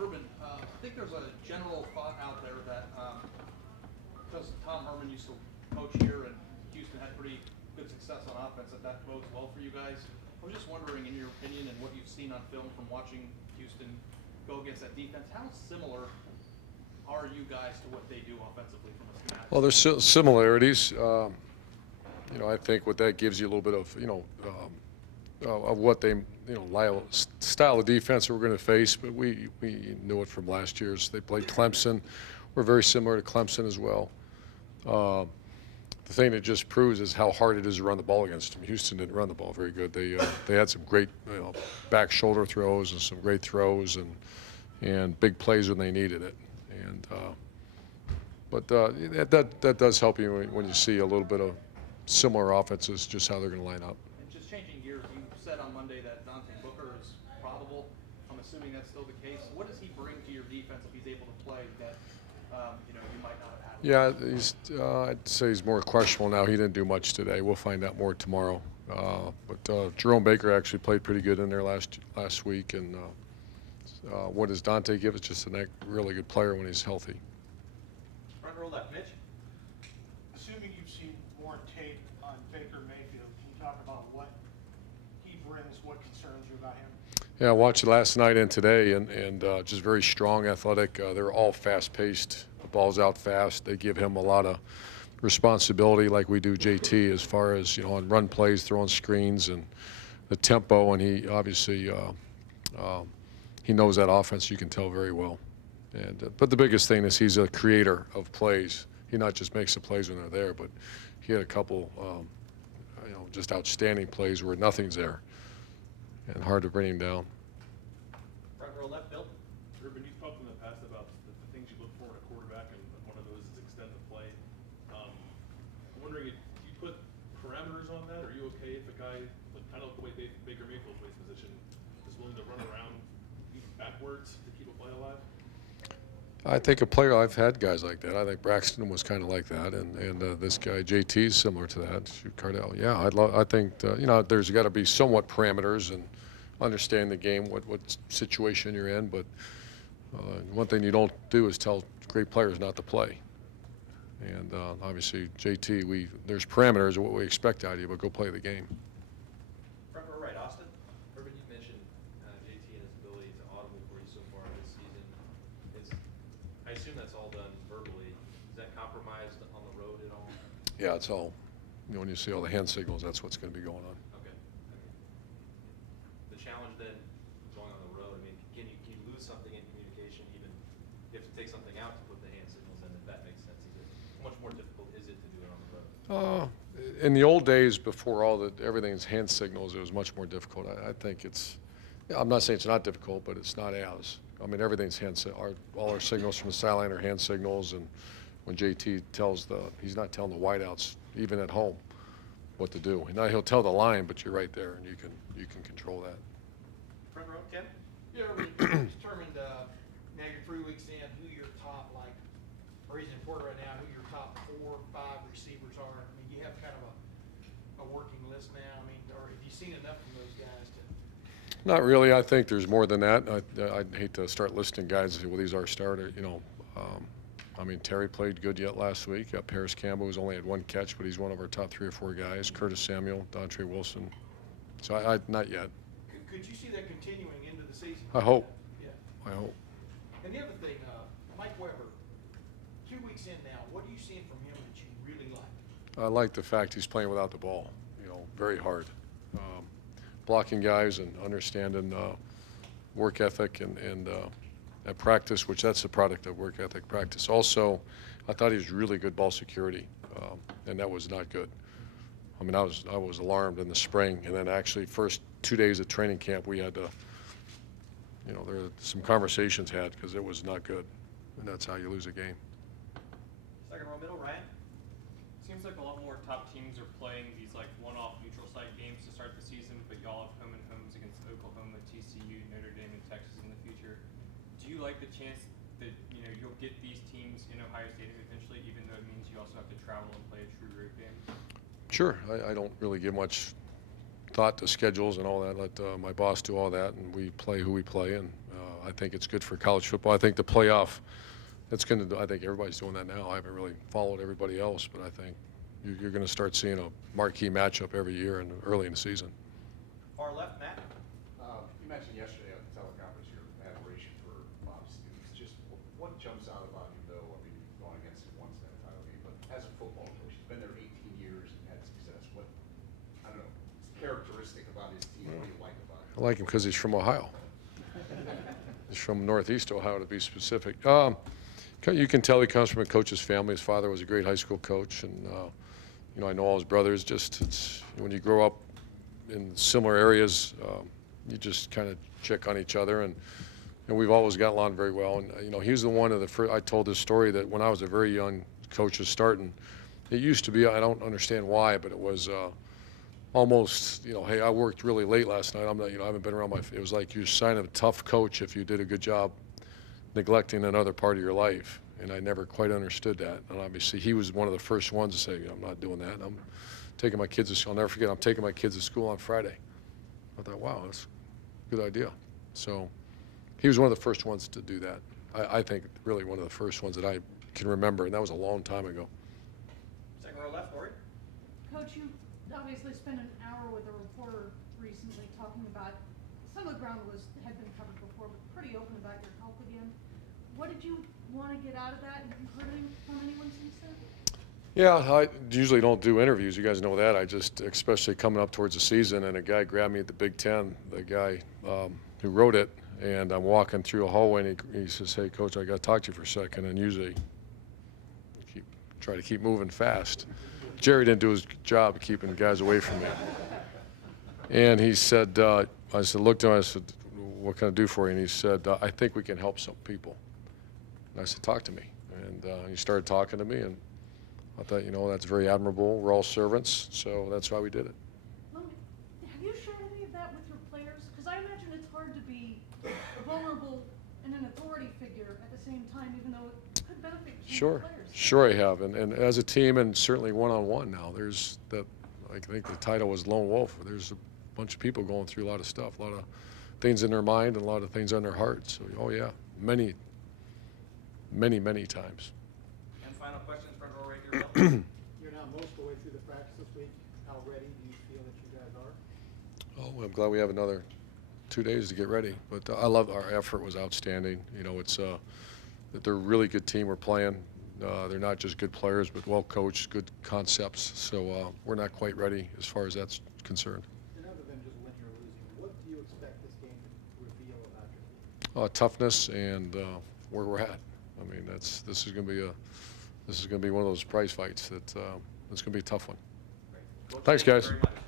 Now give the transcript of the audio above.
Ruben, I think there's a general thought out there that because Tom Herman used to coach here and Houston had pretty good success on offense, that bodes well for you guys. I was just wondering, in your opinion and what you've seen on film from watching Houston go against that defense, how similar are you guys to what they do offensively from a schematic? Well, there's similarities. I think what that gives you a little bit of, of what they, style of defense that we're going to face. But we knew it from last year's. They played Clemson. We're very similar to Clemson as well. The thing that just proves is how hard it is to run the ball against them. Houston didn't run the ball very good. They had some great back shoulder throws and some great throws and big plays when they needed it. And but that does help you when you see a little bit of similar offenses, just how they're going to line up. And just changing gears, you said on Monday that Dante Booker is probable. I'm assuming that's still the case. What does he bring to your defense if he's able to play that you might not have had? Yeah, I'd say he's more questionable now. He didn't do much today. We'll find out more tomorrow. But Jerome Baker actually played pretty good in there last week. And what does Dante give us? Just a really good player when he's healthy. Front row left, Mitch. Assuming you've seen more tape on Baker Mayfield, can you talk about what he brings, what concerns you about him? Yeah, I watched it last night and today, and just very strong, athletic. They're all fast-paced. The ball's out fast. They give him a lot of responsibility, like we do JT, as far as on run plays, throwing screens, and the tempo. And he obviously he knows that offense. You can tell very well. And but the biggest thing is he's a creator of plays. He not just makes the plays when they're there, but he had a couple, just outstanding plays where nothing's there, and hard to bring him down. Front row left, Bill. Ruben, you've talked in the past about the things you look for in a quarterback, and one of those is extend the play. I'm wondering, if you put parameters on that? Are you okay if a guy, kind of the way Baker Mayfield plays position, is willing to run around backwards to keep a play alive? I think a player, I've had guys like that. I think Braxton was kind of like that, and this guy JT is similar to that. Shoot, Cardell, yeah, I think there's got to be somewhat parameters and understand the game, what situation you're in. But one thing you don't do is tell great players not to play. And obviously JT, there's parameters of what we expect out of you, but go play the game. Front row right, Austin. Urban, you mentioned JT and his ability to audible for you so far this season. I assume that's all done verbally. Is that compromised on the road at all? Yeah, it's all. When you see all the hand signals, that's what's going to be going on. Okay. The challenge then, going on the road, I mean, can you lose something in communication, even if you have to take something out to put the hand signals in, if that makes sense? How much more difficult is it to do it on the road? In the old days, before everything's hand signals, it was much more difficult. I think it's. I'm not saying it's not difficult, but it's not as. I mean, everything's all our signals from the sideline are hand signals, and when JT he's not telling the wideouts even at home what to do. Now he'll tell the line, but you're right there, and you can control that. Front row, Ken. Yeah, we determined now you're 3 weeks in who your top, or he's important right now, who your top 4 or 5 receivers are. I mean, you have kind of a working list now. I mean, or have you seen enough from those guys to? Not really. I think there's more than that. I'd hate to start listing guys and say, well, these are starters. I mean, Terry played good yet last week. Paris Campbell, who's only had 1 catch, but he's one of our top 3 or 4 guys. Curtis Samuel, Dontre Wilson. So not yet. Could you see that continuing into the season? I hope. Yeah. I hope. And the other thing, Mike Weber, 2 weeks in now, what are you seeing from him that you really like? I like the fact he's playing without the ball. Very hard. Blocking guys and understanding work ethic and at practice, which that's a product of work ethic practice. Also, I thought he was really good ball security, and that was not good. I mean, I was alarmed in the spring, and then actually first 2 days of training camp we had to, there were some conversations had because it was not good, and that's how you lose a game. Second row middle, Ryan. Seems like a lot more top teams are playing these one-off neutral site games to start the season, but y'all have home and homes against Oklahoma, TCU, Notre Dame, and Texas in the future. Do you like the chance that you'll get these teams in Ohio Stadium eventually, even though it means you also have to travel and play a true road game? Sure. I don't really give much thought to schedules and all that. Let my boss do all that, and we play who we play, and I think it's good for college football. I think the playoff, I think everybody's doing that now. I haven't really followed everybody else, but I think you're going to start seeing a marquee matchup every year and early in the season. Far left, Matt. You mentioned yesterday at the teleconference your admiration for Bob Stoops. Just what jumps out about him, though? I mean, you've gone against him once in that title game, but as a football coach, he's been there 18 years and had success. What, I don't know, is characteristic about his team? What do you like about him? I like him because he's from Ohio. He's from Northeast Ohio, to be specific. You can tell he comes from a coach's family. His father was a great high school coach, and you know, I know all his brothers. It's when you grow up in similar areas, you just kind of check on each other, and we've always got along very well. And you know, he was the one of the first. I told this story that when I was a very young coach was starting, it used to be, I don't understand why, but it was almost, you know, hey, I worked really late last night. I'm not, you know, I haven't been around it was like you're sign of a tough coach if you did a good job neglecting another part of your life. And I never quite understood that. And obviously he was one of the first ones to say, I'm not doing that. I'm taking my kids to school. I'll never forget, I'm taking my kids to school on Friday. I thought, wow, that's a good idea. So he was one of the first ones to do that. I think really one of the first ones that I can remember, and that was a long time ago. Second row left, Lori. Coach, you obviously spent an hour with a reporter recently talking about, some of the ground had been covered before, but pretty open about your health again. What did you want to get out of that? Have you heard from anyone since then? Yeah, I usually don't do interviews. You guys know that. I just, especially coming up towards the season, and a guy grabbed me at the Big Ten, the guy who wrote it, and I'm walking through a hallway, and he says, hey, Coach, I got to talk to you for a second. And usually try to keep moving fast. Jerry didn't do his job of keeping guys away from me. And he said, I said, looked at him, I said, what can I do for you? And he said, I think we can help some people. And I said, talk to me. And he started talking to me, and I thought, you know, that's very admirable. We're all servants, so that's why we did it. Have you shared any of that with your players? Because I imagine it's hard to be vulnerable and an authority figure at the same time, even though it could benefit your players. Sure I have. And as a team, and certainly one-on-one now, there's that, I think the title was Lone Wolf. There's a bunch of people going through a lot of stuff, a lot of things in their mind and a lot of things on their heart. So, oh yeah, many times. And final questions, front row right here. Bill. You're now most of the way through the practice this week. How ready do you feel that you guys are? Oh, I'm glad we have another 2 days to get ready. But I love our effort was outstanding. You know, it's they're a really good team we're playing. They're not just good players, but well coached, good concepts. So we're not quite ready as far as that's concerned. And other than just winning or losing, what do you expect this game to reveal about your team? Toughness and where we're at. I mean, this is going to be one of those prize fights that it's going to be a tough one. Great. Coach, Thanks, thank you guys. very much.